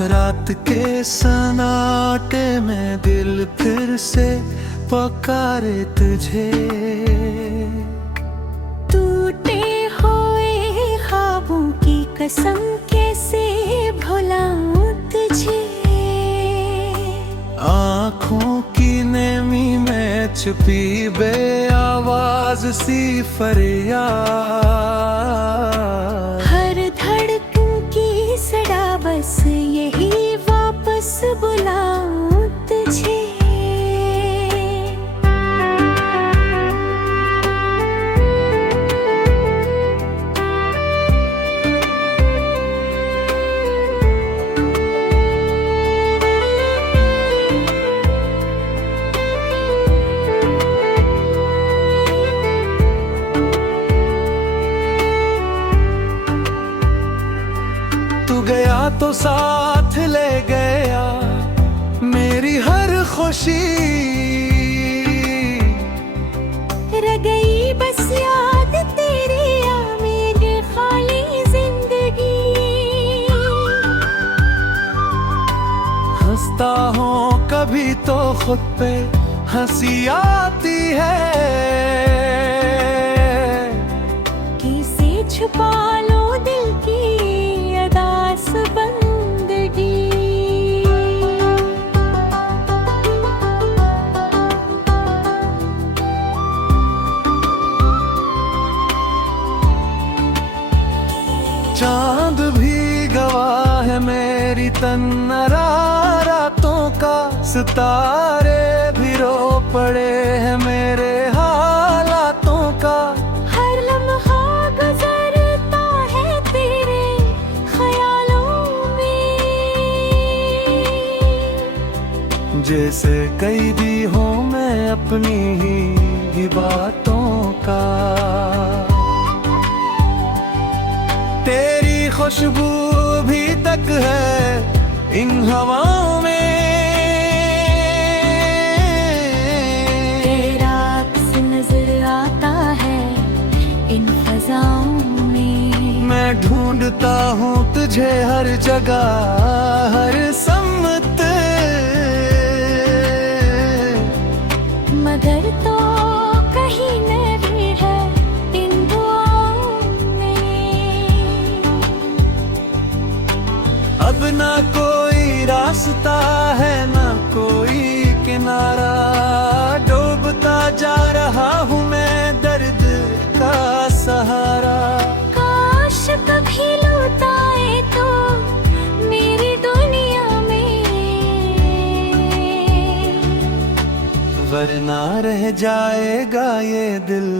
रात के सन्नाटे में दिल फिर से पुकारे तुझे। टूटे हुए ख्वाबों की कसम कैसे भुलाऊं तुझे। आँखों की नेमी में छुपी बेआवाज सी फरियाद। हर धड़कन की सड़ा बस यही वापस बुलाऊं तुझे। तू गया तो साथ ले गया मेरी हर खुशी। रह गई बस याद तेरी या मेरी खाली जिंदगी। हंसता हूँ कभी तो खुद पे हंसी आती है। किसे छुपा लो दिल की अदास बंदगी। चांद भी गवाह है मेरी तन्हारा रातों का। सितारे भी रो पड़े हैं मेरे हालातों का। हर लम्हा गुजरता है तेरे ख्यालों में। जैसे कैदी हूँ मैं अपनी ही बातों का। तेरी खुशबू भी तक है इन हवाओं में। तेरा अक्स नजर आता है इन फजाओं में। मैं ढूंढता हूँ तुझे हर जगह हर सम्मत। मगर तो कहीं नहीं है इन दुआओं में। अब ना कोई रास्ता है ना कोई किनारा। डूबता जा रहा हूँ मैं दर्द का सहारा। काश कभी लौट आए तो मेरी दुनिया में। वरना रह जाएगा ये दिल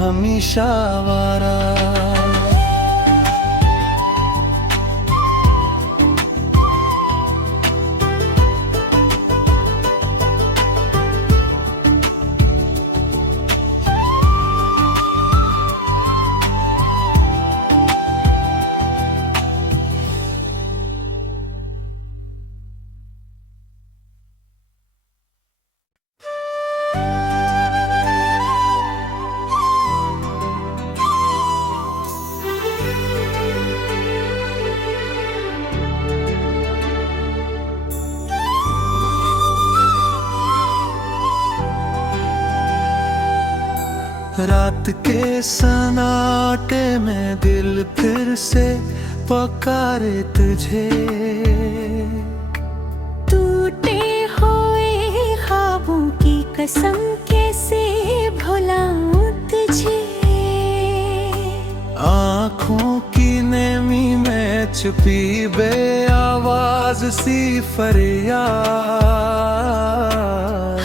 हमेशा आवारा। रात के सन्नाटे में दिल फिर से पुकारे तुझे। टूटे हुए ख्वाबों की कसम कैसे भुलाऊं तुझे। आँखों की नेमी में छुपी बेआवाज सी फरियाद।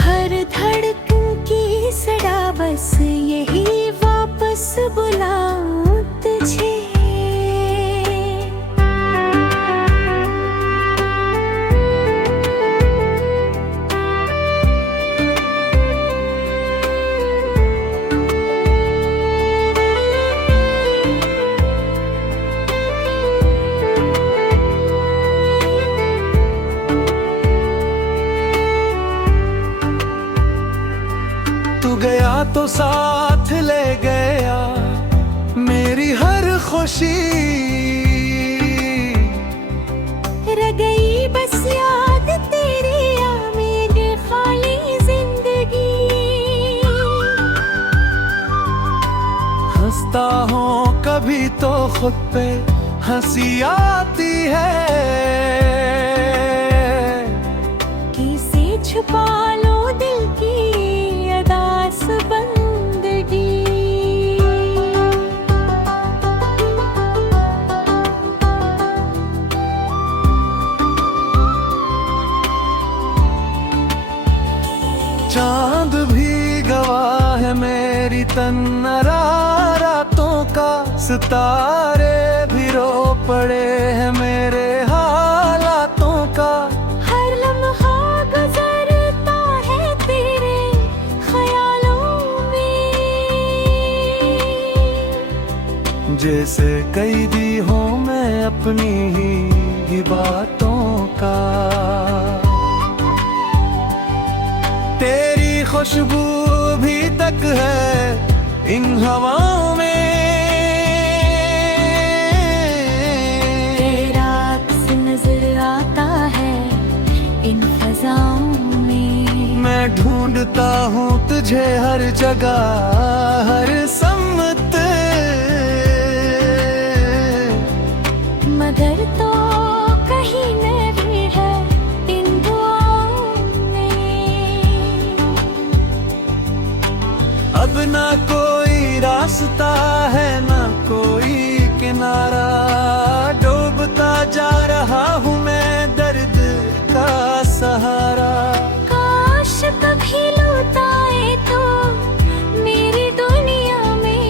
हर धड़कन की सड़ा बस यही वापस बुलाऊं तुझे। तू गया तो साथ ले गया मेरी खुद पे हंसी आती है। किसे छुपा लो दिल की अदास बंदगी। चांद भी गवाह है मेरी तन्नरा रातों का, सितारे भी रो पड़े हैं मेरे हालातों का। हर लम्हा गुजरता है तेरे ख्यालों में, जैसे कैदी हूँ मैं अपनी ही बातों का। तेरी खुशबू भी तक है इन हवाओं में, तेरा अक्स नजर आता है इन फजाओं में। मैं ढूंढता हूँ तुझे हर जगह हर सम्मत, मगर तो कहीं नहीं है इन दुआओं में। अब ना कोई रास्ता है ना कोई किनारा, डूबता जा रहा हूँ मैं दर्द का सहारा। काश कभी लौट आए तो मेरी दुनिया में,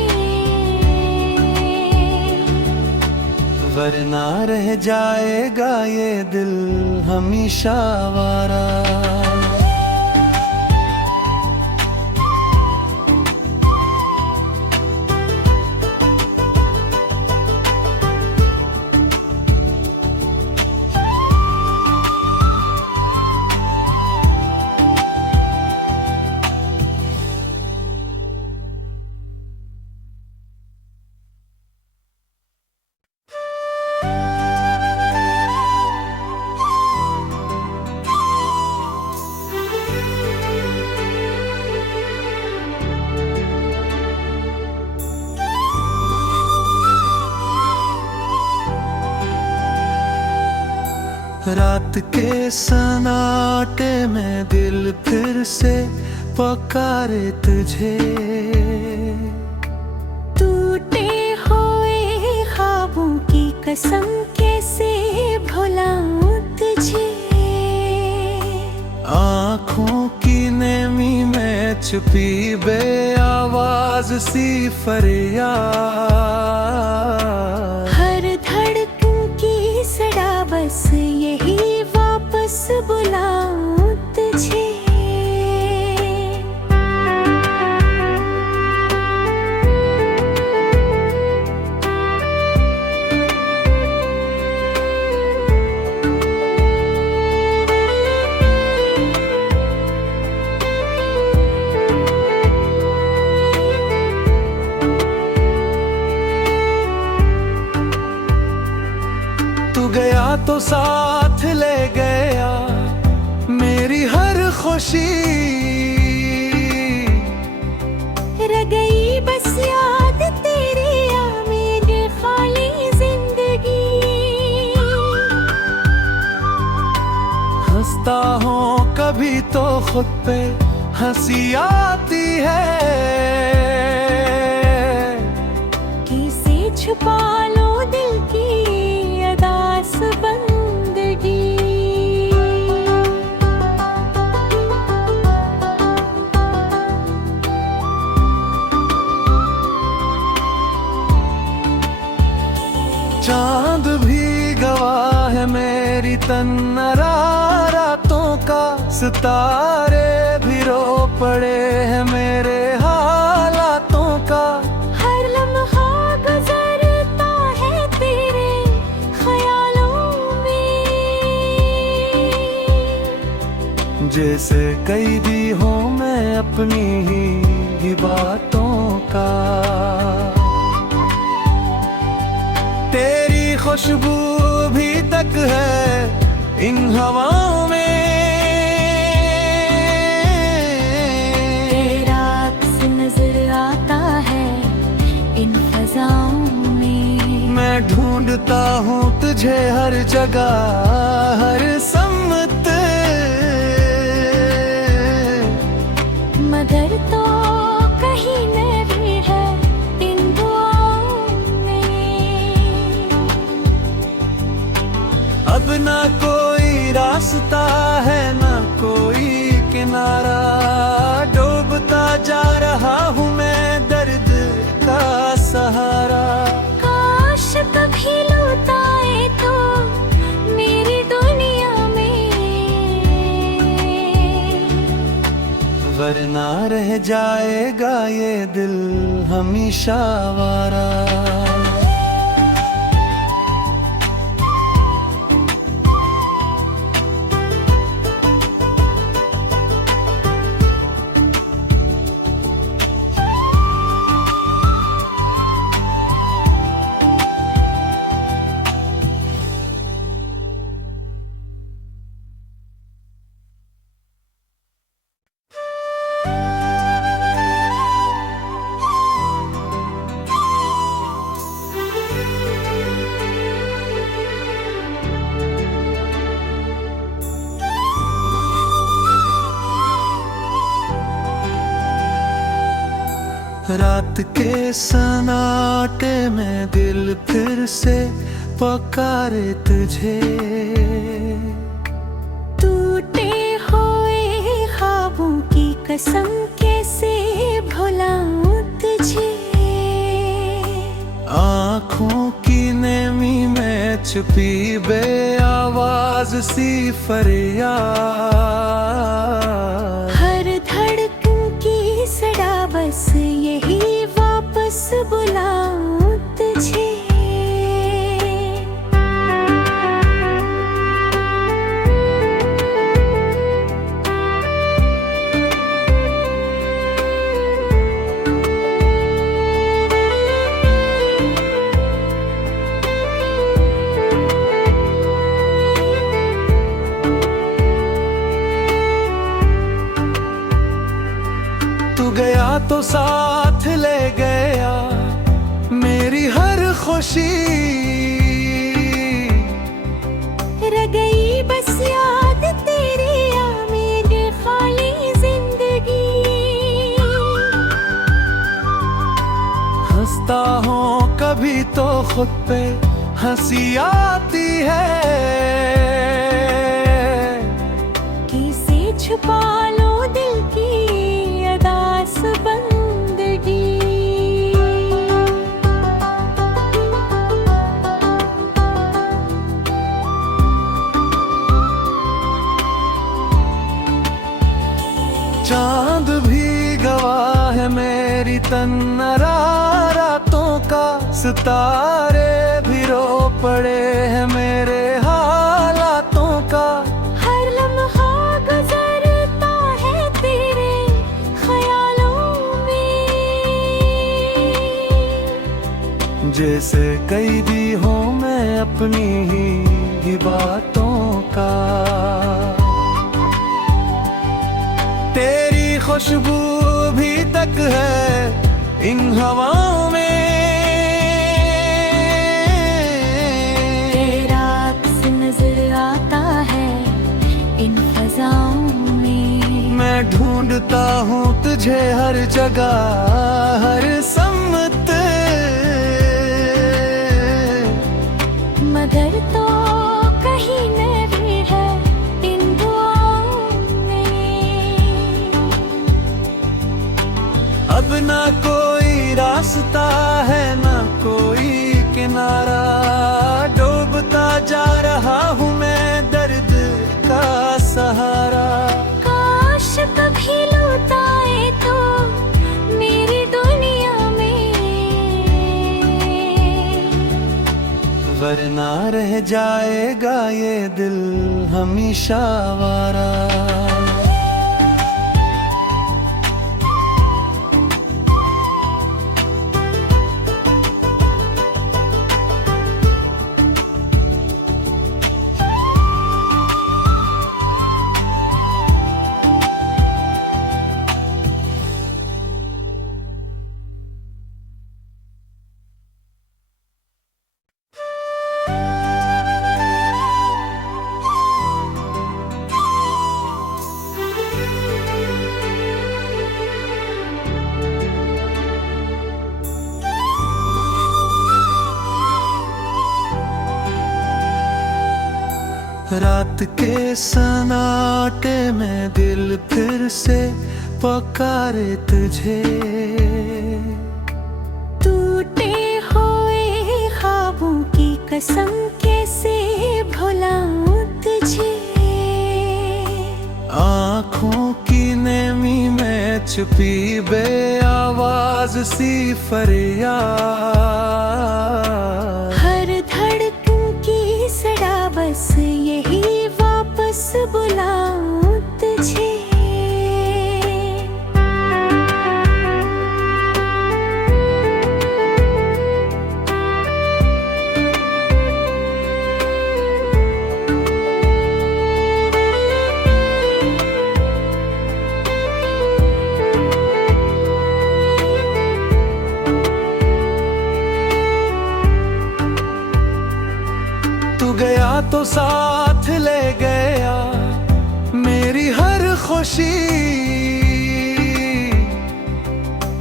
वरना रह जाएगा ये दिल हमेशा आवारा। रात के सन्नाटे में दिल फिर से पुकारे तुझे, टूटे हुए ख्वाबों की कसम कैसे भुलाऊं तुझे। आँखों की नेमी में छुपी बे आवाज सी फरियाद, हर धड़कन की सड़ा बस यही वापस बुलाऊं तुझे। तू गया तो साथ ले गया मेरी हर खुशी, रह गई बस याद तेरी या मेरी खाली जिंदगी। हंसता हूँ कभी तो खुद पे हंसी आती है। किसे छुपा लो दिल की अदास बंदगी। चांद भी गवाह है मेरी तन्नरा रातों का, सितारे भी रो पड़े हैं मेरे हालातों का। हर लम्हा गुजरता है तेरे ख्यालों में, जैसे कैदी हूँ मैं अपनी ही बातों का। तेरी खुशबू भी तक है इन हवाओं में, तेरा अक्स नजर आता है इन फजाओं में। ढूंढता हूँ तुझे हर जगह, हर सम्मत, मगर तो कहीं न भी है इन दुआओं में। अब ना कोई रास्ता है ना कोई किनारा, डूबता जा रहा हूँ मैं दर्द का सहारा। काश कभी लौट आए तो मेरी दुनिया में, वरना रह जाएगा ये दिल हमेशा आवारा। रात के सन्नाटे में दिल फिर से पुकारे तुझे, टूटे हुए ख्वाबों की कसम कैसे भुलाऊं तुझे। आँखों की नेमी में छुपी बे आवाज सी फरियाद, हर धड़कन की सड़ा बस यही वापस बुलाऊं तुझे। तू गया तो साथ ले गया मेरी हर खुशी, रह गई बस याद तेरी या मेरी खाली जिंदगी। हंसता हूँ कभी तो खुद पे हंसी आती है, किसे छुपा लो दिल की अदास बंदगी। चांद भी गवाह है मेरी तन्हारा रातों का, सितारे भी रो पड़े हैं मेरे हालातों का। हर लम्हा गुजरता है तेरे ख्यालों में, जैसे कैदी हूँ मैं अपनी ही बातों का। तेरी खुशबू भी तक है इन हवाओं में, तेरा अक्स नजर आता है इन फजाओं में। मैं ढूंढता हूँ तुझे हर जगह, हर सम्मत, मगर तो कहीं न भी है इन दुआओं में। अब ना कोई रास्ता है ना कोई किनारा, डूबता जा रहा हूँ मैं दर्द का सहारा। काश कभी लौट आए तो मेरी दुनिया में, वरना रह जाएगा ये दिल हमेशा आवारा। रात के सन्नाटे में दिल फिर से पुकारे तुझे। टूटे हुए ख्वाबों की कसम कैसे भुलाऊं तुझे। आँखों की नेमी में छुपी बे आवाज सी फरियाद। हर धड़कन की सड़ा बस यही वापस बुलाऊं तुझे। तू गया तो साथ ले गया मेरी हर खुशी।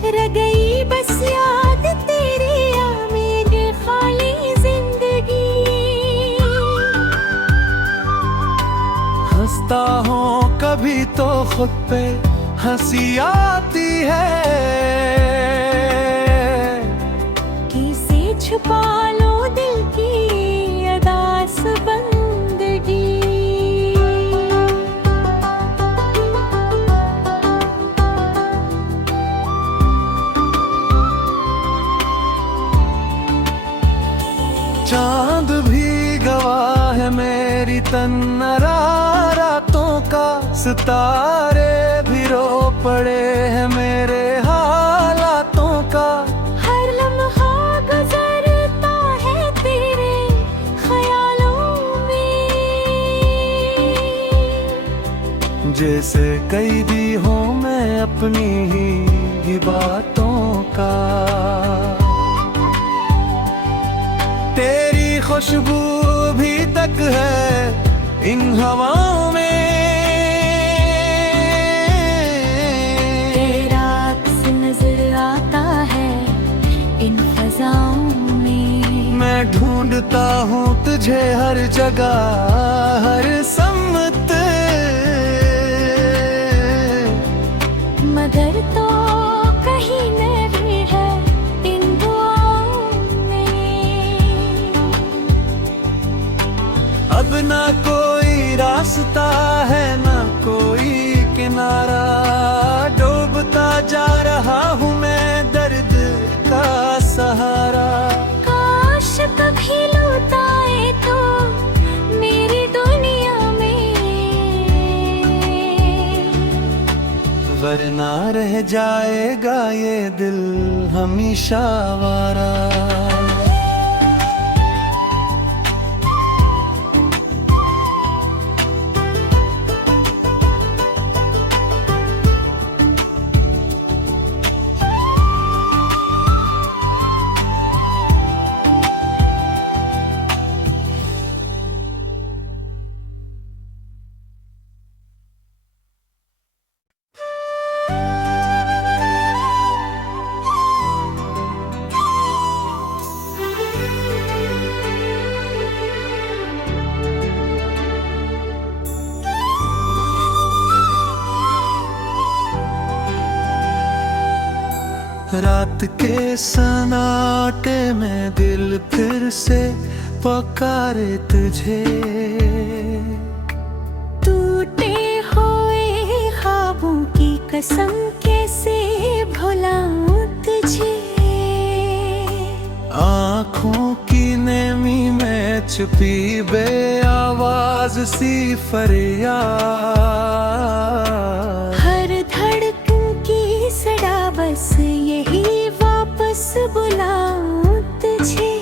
रह गई बस याद तेरी या मेरी खाली जिंदगी। हंसता हूँ कभी तो खुद पे हंसी आती है। किसे छुपा लो दिल की अदास बंदगी। चांद भी गवाह है मेरी तन्नरा रातों का। सितारे भी रो पड़े हैं मेरे हालातों का। हर लम्हा गुजरता है तेरे ख्यालों में। जैसे कैदी हूँ मैं अपनी ही बातों का। तेरी खुशबू भी तक है इन हवाओं में। तेरा अक्स नजर आता है इन फजाओं में। मैं ढूंढता हूँ तुझे हर जगह हर सम्मत। मगर तो कहीं नहीं है इन दुआओं में। अब ना कोई रास्ता है ना कोई किनारा। डूबता जा रहा हूँ मैं दर्द का सहारा। काश कभी लौट आए तो मेरी दुनिया में। वरना रह जाएगा ये दिल हमेशा आवारा। रात के सन्नाटे में दिल फिर से पुकारे तुझे। टूटे हुए ख्वाबों की कसम कैसे भुलाऊं तुझे। आँखों की नेमी में छुपी बे आवाज सी फरियाद। हर धड़कन की सड़ा बस यही वापस बुलाऊं तुझे।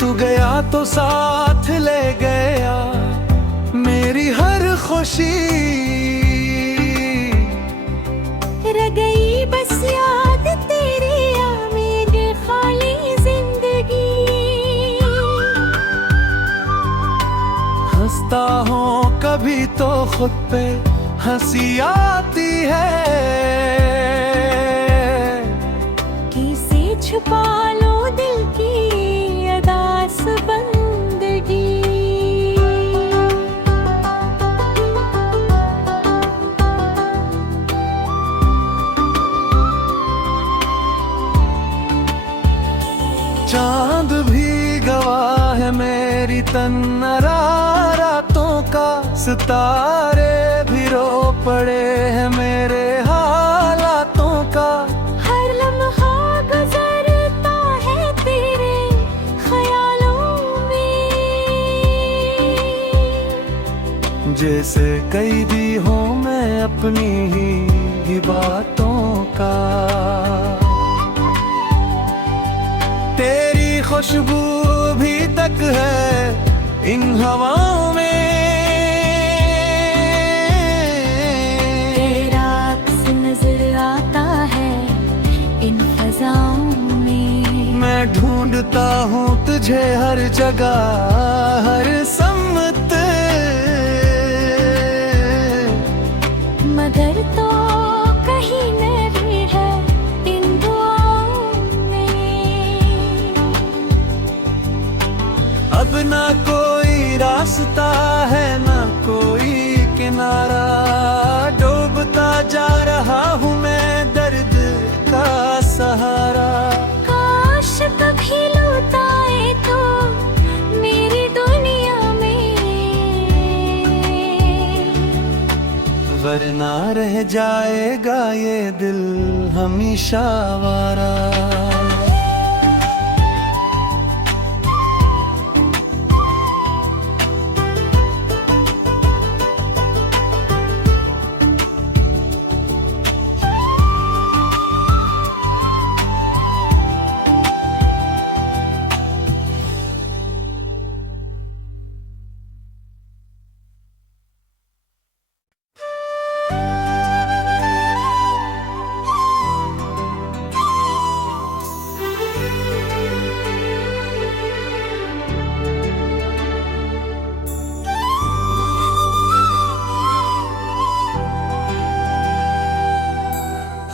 तू गया तो साथ ले गया मेरी हर खुशी। रह गई खुद पे हंसी आती है। किसे छुपा लो दिल की अदास बंदगी। चांद भी गवाह है मेरी तन्नरा रातों का, सितारे भी रो पड़े हैं मेरे हालातों का। हर लम्हा गुजरता है तेरे ख्यालों में, जैसे कैदी हूँ मैं अपनी ही बातों का। तेरी खुशबू भी तक है इन हवाओं में, तेरा अक्स नजर आता है इन फजाओं में। मैं ढूंढता हूँ तुझे हर जगह हर सम्मत, मगर तो कहीं नहीं है इन दुआओं में। अब ना कोई रास्ता है ना कोई किनारा, डूबता जा रहा हूँ मैं दर्द का सहारा। काश कभी लौट आए तो मेरी दुनिया में, वरना रह जाएगा ये दिल हमेशा आवारा।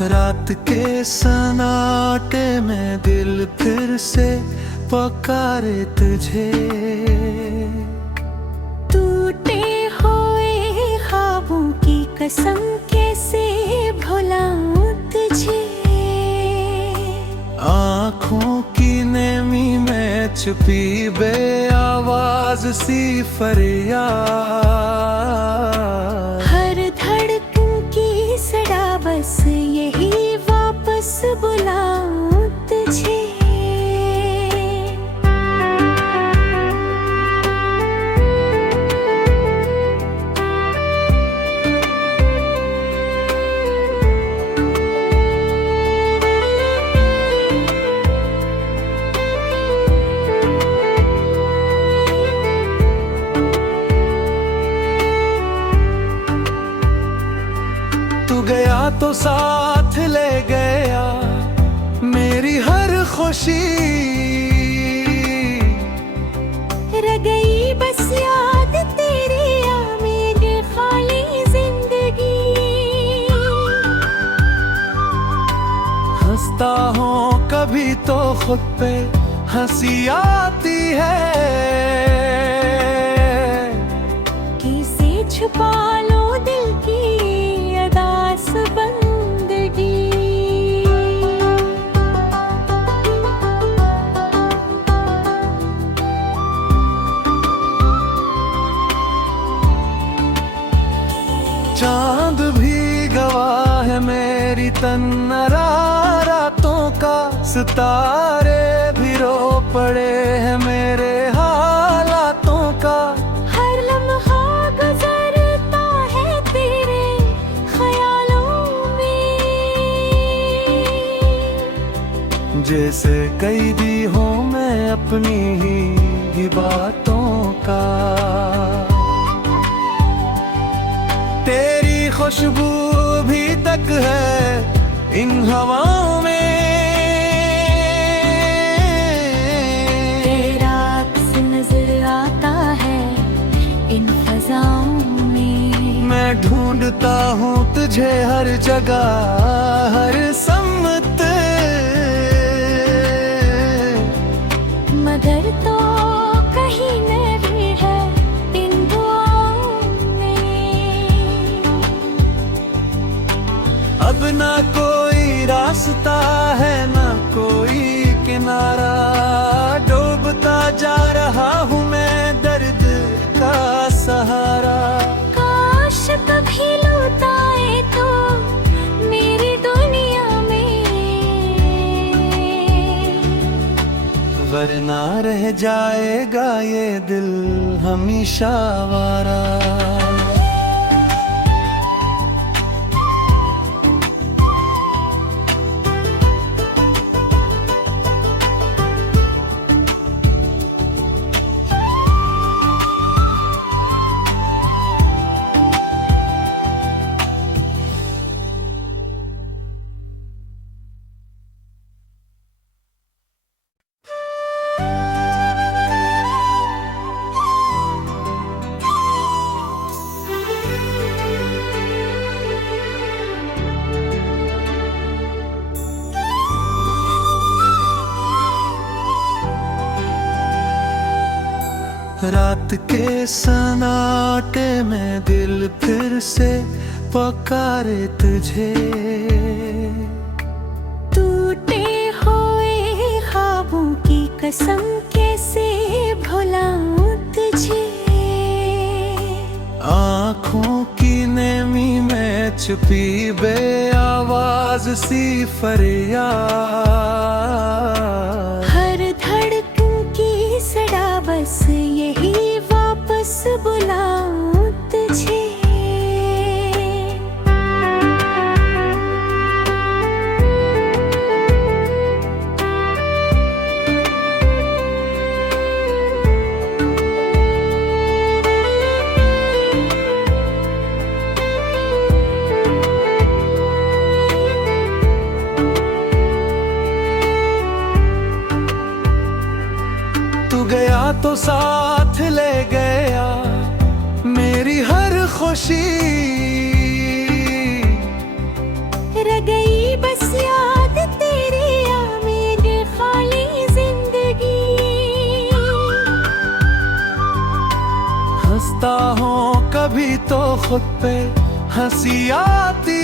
रात के सन्नाटे में दिल फिर से पुकारे तुझे, टूटे हुए ख्वाबों की कसम कैसे भुलाऊं तुझे। आँखों की नेमी में छुपी बे आवाज सी फरियाद, हर धड़कन की सड़ा बस यही वापस बुलाऊं तुझे। तू गया तो साथ ले गया मेरी हर खुशी, रह गई बस याद तेरी या मेरी खाली जिंदगी। हंसता हूँ कभी तो खुद पे हंसी आती है। किसे छुपा लो दिल की अदास बंदगी। चांद भी गवाह है मेरी तन्नरा रातों का, सितारे भी रो पड़े हैं मेरे हालातों का। हर लम्हा गुजरता है तेरे ख्यालों में, जैसे कैदी हूँ मैं अपनी ही बातों का। तेरी खुशबू भी तक है इन हवाओं में, तेरा अक्स नजर आता है इन फजाओं में। ढूंढता हूँ तुझे हर जगह, हर सम्मत, मगर तो कहीं नहीं है इन दुआओं में। अब ना कोई रास्ता है ना कोई किनारा, डूबता जा रहा हूँ मैं दर्द का सहारा। काश कभी लौट आए तो मेरी दुनिया में, वरना रह जाएगा ये दिल हमेशा आवारा। रात के सन्नाटे में दिल फिर से पुकारे तुझे, टूटे हुए ख्वाबों की कसम कैसे भुलाऊं तुझे। आँखों की नेमी में छुपी बे आवाज सी फरियाद, हर धड़कन की सड़ा बस यही वापस बुलाऊं तुझे। तू गया तो साथ ले गया मेरी हर खुशी, रह गई बस याद तेरी या मेरी खाली जिंदगी। हंसता हूँ कभी तो खुद पे हंसी आती